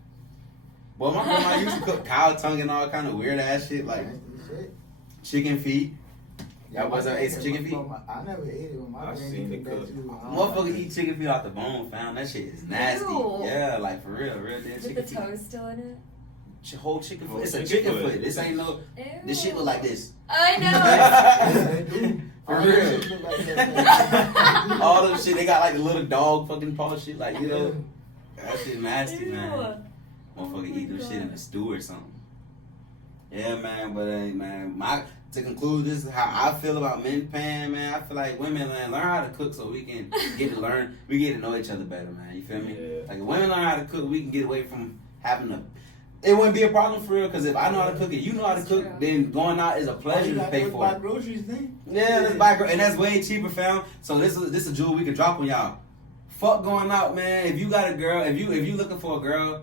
well, my grandma used to cook cow tongue and all kind of weird ass shit, like Nasty shit. chicken feet. Yeah, Y'all wasn't ate some chicken feet? I never ate it when my I granny seen it cooked that cook. too. I don't Motherfucker like eat it. chicken feet off the bone, fam. That shit is nasty. Ew. Yeah, like for real dead With chicken the feet. toes still in it? Whole chicken foot. Whole It's a chicken chicken foot. foot. This ain't no. Ew. This shit look like this. I know. Yeah, they do. For All real. that shit look like that. All them shit, they got like the little dog fucking paw shit, like, you know. That shit nasty, man. Motherfucker eat them shit in a stew or something. Yeah, man, but man, to conclude, this is how I feel about men paying, man. I feel like women learn how to cook so we can get to know each other better, man. You feel me? Yeah. Like if women learn how to cook, we can get away from having to. It wouldn't be a problem for real, because if I know how to cook and you know how to That's cook, true. then going out is a pleasure to pay for. Buy groceries then. Yeah, let's buy and that's way cheaper, fam. So this is a jewel we can drop on y'all. Fuck going out, man. If you got a girl, if you looking for a girl,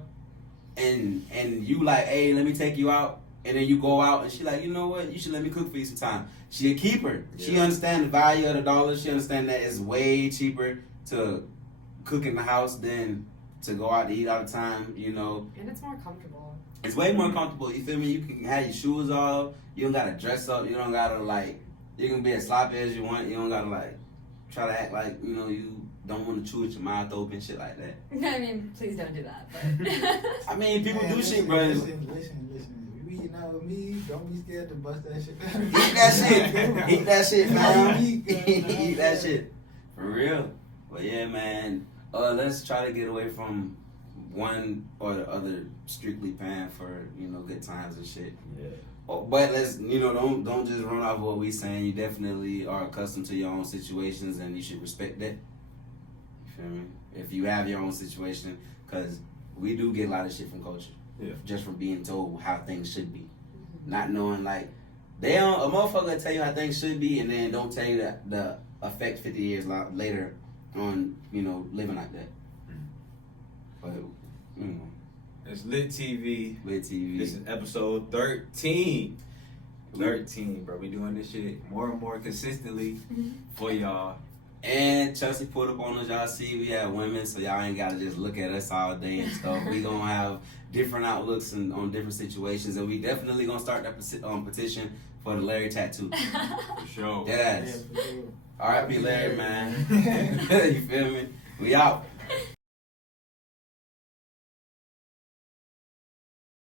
and you like, hey, let me take you out, and then you go out and she like, you know what, you should let me cook for you sometime. She a keeper. She Yeah. understand the value of the dollar. She understand that it's way cheaper to cook in the house than to go out to eat all the time. You know, And it's more comfortable. it's way more comfortable. You feel me? You can have your shoes off. You don't gotta dress up. You don't gotta like. You can be as sloppy as you want. You don't gotta like try to act like you know you don't want to chew with your mouth open, shit like that. I mean, please don't do that. But I mean, people Man, do shit, bro. Listen. If you eating out with me, don't be scared to bust that shit. Eat that shit. Eat that shit, man. Eat, Eat that shit. For real. But yeah, man. Let's try to get away from one or the other strictly paying for, you know, good times and shit. Yeah. But let's, you know, don't just run off what we saying. You definitely are accustomed to your own situations, and you should respect that. You feel me? If you have your own situation, because we do get a lot of shit from culture. Yeah. Just from being told how things should be, not knowing like a motherfucker will tell you how things should be, and then don't tell you that the effect 50 years later on, you know, living like that. But you know, It's Lit TV. Lit TV. This is episode 13. 13, bro. We doing this shit more and more consistently for y'all. And Chelsea put up on us, y'all see we have women, so y'all ain't gotta just look at us all day and stuff. We gonna have different outlooks on different situations, and we definitely gonna start that petition for the Larry tattoo. For sure. Deadass. Yeah, for sure. R.I.P. Larry, man. You feel me? We out.